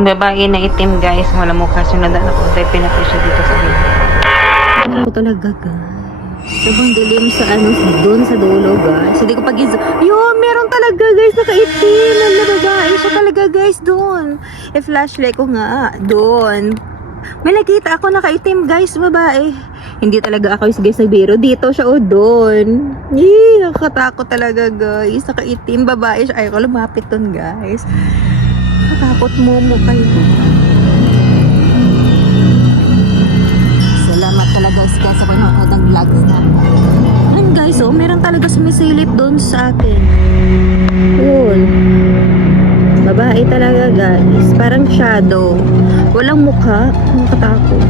Babae na itim guys, wala mukha, sundan ako. Tayo pinatay siya dito sa video. Ako talaga guys. Sobrang dilim sa doon sa dulo guys. Hindi ko pag-izo. Yun, meron talaga guys, nakaitim. Na babae siya talaga guys doon. Flashlight ko nga, doon. May nakita ako nakaitim guys, babae. Hindi talaga ako guys nagbiro. Dito siya o doon. Nakakatakot talaga guys. Nakaitim, babae siya. Ayaw ko lumapit doon guys. Nakakot mo kayo. Salamat talaga guys sa panonood ng vlogs na. Ayun guys, meron talaga sumisilip doon sa akin. Yun. Babae talaga guys. Parang shadow. Walang mukha. Nakatakot.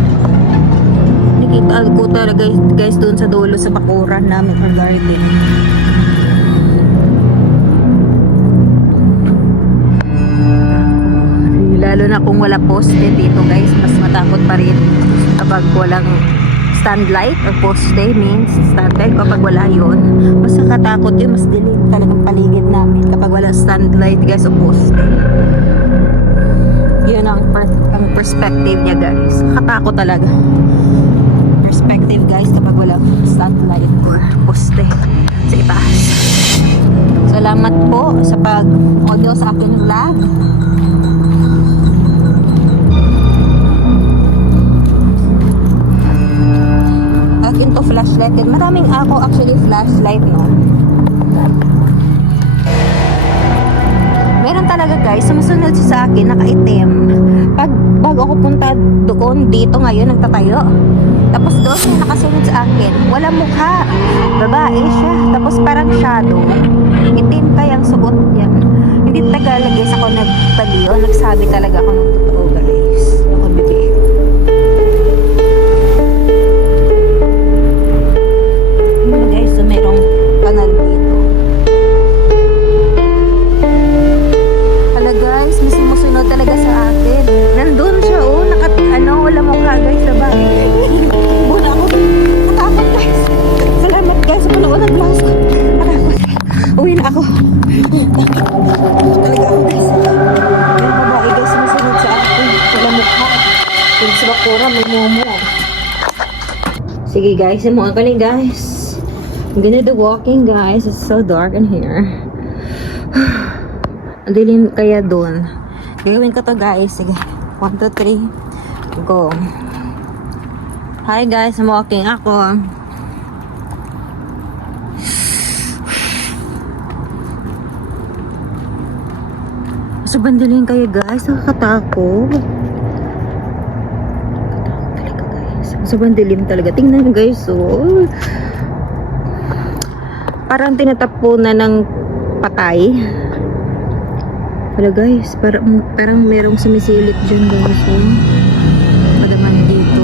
Nakita ko talaga guys doon sa dulo sa bakuran namin or garden. Lalo na kung wala poste dito guys, mas matakot pa rin kapag walang stand light or poste, means stand light. Kapag wala yun, mas nakatakot yun, mas dilim talagang paligid namin kapag wala stand light guys o poste. Yun ang perspective niya guys. Nakatakot talaga perspective guys kapag walang stand light or poste sa itaas. Salamat po sa pag-audio sa akin ng vlog. Into flashlight din. Maraming ako actually flashlight, no? Meron talaga guys, sumusunod sa akin, nakaitim. Bago ako punta doon, dito ngayon, nagtatayo. Tapos doon siya nakasunod sa akin. Wala mukha. Babae siya. Tapos parang shadow. Itim kayang suot niya. Hindi talaga guys ako nagpaliw. Nagsabi talaga ako ng totoo guys. Ako bibig. Merong kanal dito. Hala guys, may sumusunod talaga sa akin. Nandun siya wala mukha guys, babae. Buna ako. Natakot guys. Salamat guys sa panood ng vlogs ko. Natakot. Uwi na ako. Natakot talaga ako guys. Yung babae guys, sumusunod sa akin. Wala mukha. Yung sa bakura, may momo. Sige guys, yung galing guys. I'm gonna do walking guys. It's so dark in here. Ang dilim kaya doon. Gagawin ko to guys. Sige. 1, 2, 3. Go. Hi guys. I'm walking ako. Sobrang dilim kaya guys. Nakakatakot. Talaga guys. Sobrang dilim talaga. Tingnan guys. Oh. Parang tinatapunan ng patay. Wala guys, parang merong sumisilip dyan guys. So, padaman dito.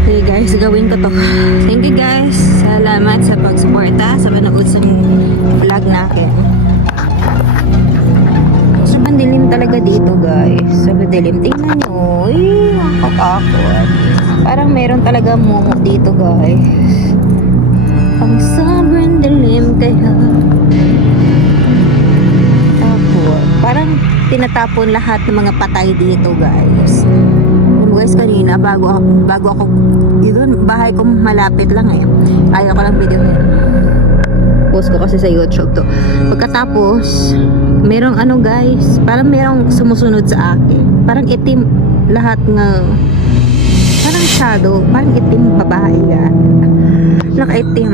Okay guys, gawin ko to. Thank you guys. Salamat sa pagsuporta sa panood sa vlog natin. Sobrang dilim talaga dito guys. Sobrang dilim. Tingnan nyo. Nakakatakot. Parang meron talaga momo dito guys. Ang sobrang dilim kaya. Takot. Parang tinatapon lahat ng mga patay dito guys. Guys, kanina bago ako yun, bahay ko malapit lang eh. Ayaw ko lang video yun. Post ko kasi sa YouTube to. Pagkatapos merong guys, parang merong sumusunod sa akin. Parang itim lahat nga. Parang shadow, parang itim babae yan. Nakaitim.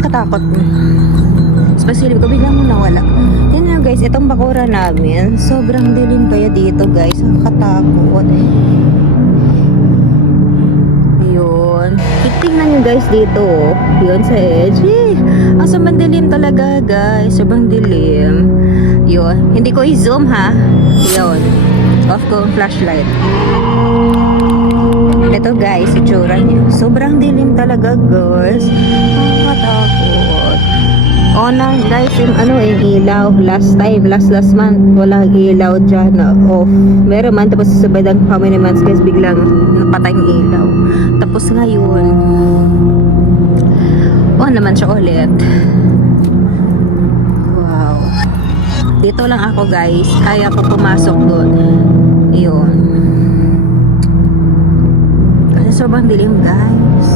Nakatakot mo. Especially ko biglang mo nawala. Yan na guys, itong bakura namin. Sobrang dilim kaya dito guys. Nakatakot. Ayun. Tingnan nyo guys dito. Yun sa edge. Ang sobrang dilim talaga guys. Sobrang dilim. Yun. Hindi ko i-zoom ha. Yun. Off ko ang flashlight. Ito guys, itsura niya. Sobrang dilim talaga guys. Nakatakot. Na guys, yung ilaw. Last month, walang ilaw dyan. Off. Meron man, tapos sabay ng how many months guys, biglang napatay yung ilaw. Tapos ngayon, On naman siya ulit. Wow. Dito lang ako guys. Kaya ko pumasok doon. Ayun. Kasi sobrang dilim guys.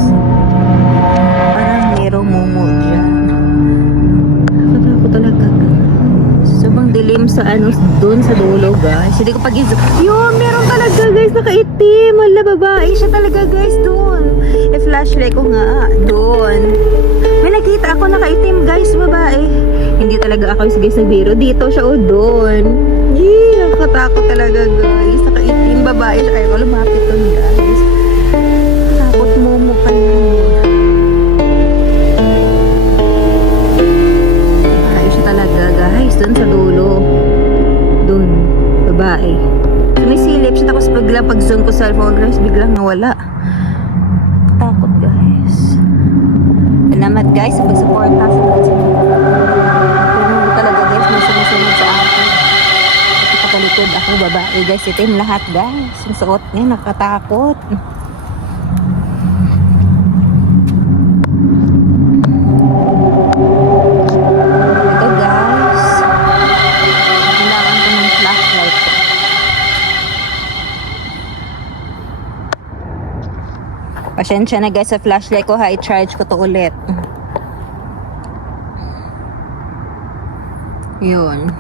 Parang merong mumu dyan. Nakakatakot talaga guys. Sobrang dilim sa ano, doon sa dulo guys. Hindi ko pag-isip. Yun, meron talaga guys, nakaitim. Hala, babae siya talaga guys doon. I-flashlight ko nga doon. May nakita ako nakaitim guys, babae. Hindi talaga ako guys sa biro. Dito siya o doon. Yee, nakakatakot talaga guys. Nakaitim babae siya. Ayaw ko lumapit doon guys. Takot mo kayo. Talaga guys, dun sa dulo. Dun, babae. Sumisilip siya tapos biglang pag-zoom ko sa cellphone guys, biglang nawala. Takot guys. Salamat guys sa pag-support sa Pero talaga guys, may sumusunod sa akin. Kasi patalikod ako babae guys, itim lahat guys. Yung suot niya, nakatakot. Pasensya na guys sa flashlight ko ha, i-charge ko to ulit. Yun.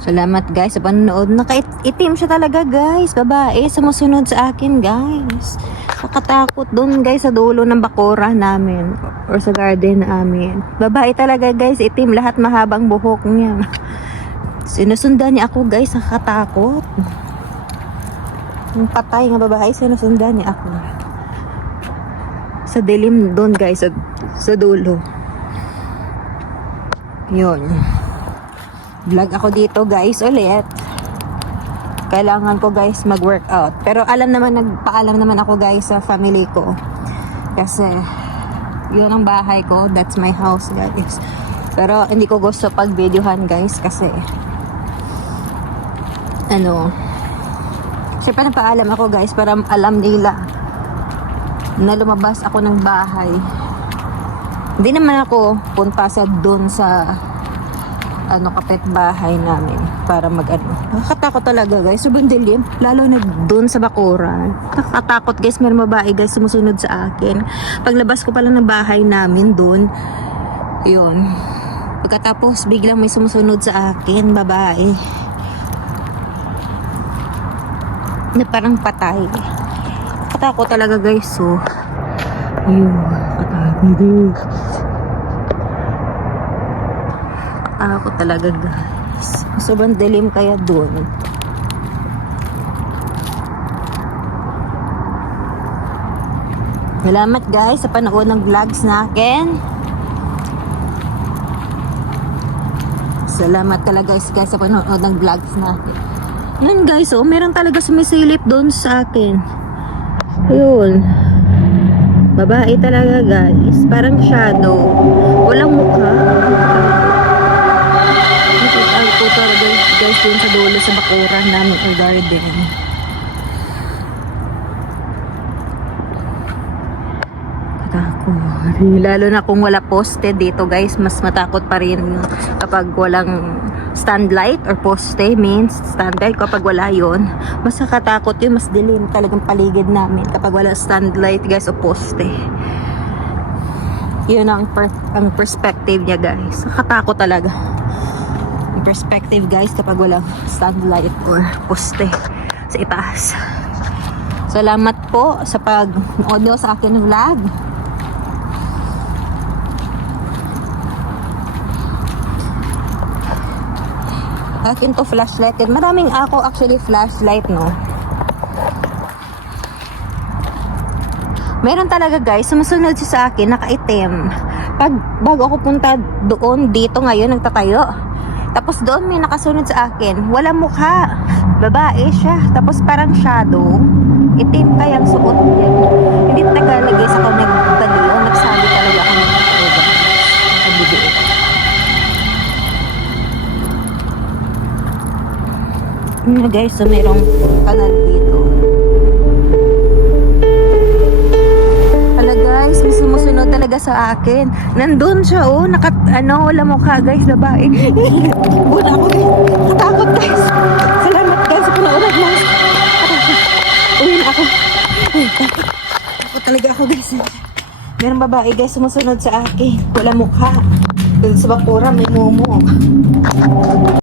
Salamat guys sa panonood. Nakaitim siya talaga guys. Babae, sumusunod sa akin guys. Nakatakot doon guys sa dulo ng bakura namin. Or sa garden namin. Babae talaga guys, itim. Lahat mahabang buhok niya. Sinusundan niya ako guys, nakatakot. Yung patay nga babae, sinusundan niya ako. Sa dilim doon guys, sa dulo. Yun. Vlog ako dito guys ulit. Kailangan ko guys mag-workout. Pero nagpaalam naman ako guys sa family ko. Kasi, yun ang bahay ko. That's my house guys. Pero hindi ko gusto pag-videohan guys kasi kasi pinapaalam ako guys para alam nila na lumabas ako ng bahay. Hindi naman ako punta sa doon sa kapitbahay namin para nakakatakot talaga guys, sobrang dilim lalo na doon sa bakuran. Nakakatakot guys, may babae guys sumusunod sa akin. Paglabas ko pala ng bahay namin doon, yun, pagkatapos biglang may sumusunod sa akin, babae na parang patay. Katakot talaga guys. So ayun, katakot guys. Katakot talaga guys. Sobrang dilim kaya doon. Salamat guys sa panood ng vlogs natin. Salamat talaga guys sa panood ng vlogs natin. Yan guys, meron talaga sumisilip doon sa akin. Ayun. Babae talaga guys. Parang shadow. Walang mukha. Nakita ko talaga guys doon sa dulo sa bakuran namin or garden. Katakot. Lalo na kung wala poste dito guys, mas matakot pa rin kapag walang stand light or poste. Means stand light kapag wala yon, mas nakatakot yun, mas dilim talagang paligid namin kapag wala stand light guys o poste. Yun ang perspective niya guys, nakatakot talaga ang perspective guys kapag wala stand light or poste sa itaas. Salamat po sa pag-audio sa akin ng vlog. Akin to flashlight. Maraming ako actually flashlight, no? Meron talaga guys, sumusunod siya sa akin, nakaitim. Bago ako punta doon, dito ngayon, nagtatayo. Tapos doon may nakasunod sa akin. Walang mukha. Babae siya. Tapos parang shadow. Itim kayang suot niya. Hindi talaga guys ako nagbaliw. Nagsabi talaga ako ng totoo. Nakabibig. Guys, so merong kanal dito. talaga sa akin. Nandun siya, oh. Wala mukha, guys, babae. Wala ako, guys. Natakot, guys. Salamat, guys, sa panaulag, guys. Uwi na ako. Uy, takot talaga ako, guys. Merong babae, guys, sumusunod sa akin. Wala mukha. Dun sa bakura, may momo.